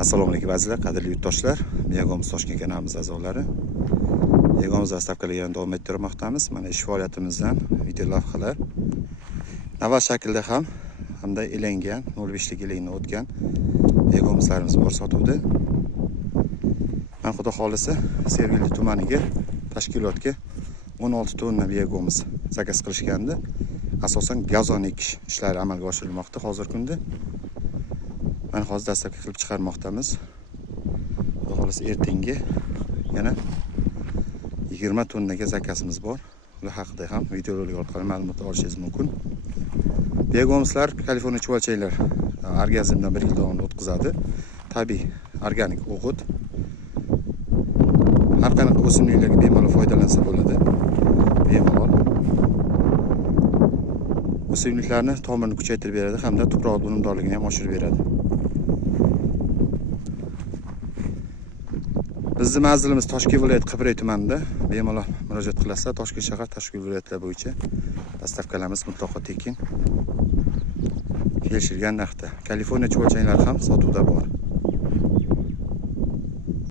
Assalomu alaykum azizlar, qadrli yurtdoshlar. Megagomiz Toshkent kanalimiz a'zolari. Megagomiz dastavkalarni davom ettirmoqdamiz. Mana ish faoliyatimizdan video lavhalar. Navbat shaklda hamda elangan 05lik elangni o'tgan megagomizlarimiz bor sotuvda. Men xudo xolisa Sergeli tumaniga tashkilotga 16 tonna megagomiz zakaz qilishgandi. Asosan gazon ekish ishlari amalga oshirilmoqda hozirgi kunda. Men hozir dastavka qilib chiqarmoqdamiz. Xudo xolisa ertangi yana 20 tonnaga zakazimiz bor. Ular haqida ham videorolik orqali ma'lumot olishingiz mumkin. Megagomizlar Kaliforniya chuvalchanglar organizmdan 1 yil davomida o'tkazadi. Tabiiy organik o'g'it. Har qanaqa o'simliklarga bemalol foydalansa bo'ladi. Bemalol o'simliklarni tomirini kuchaytirib beradi hamda tuproq unumdorligini ham oshirib beradi. Bizning manzilimiz Toshkent viloyati Qibray tumanida. Bemalol murojaat qilasizlar. Toshkent shahar, Toshkent viloyatlar bo'yicha dastavkalarimiz mutlaqo tekin. Kelishilgan narxda. Kaliforniya chuvalchanglari ham sotuvda bor.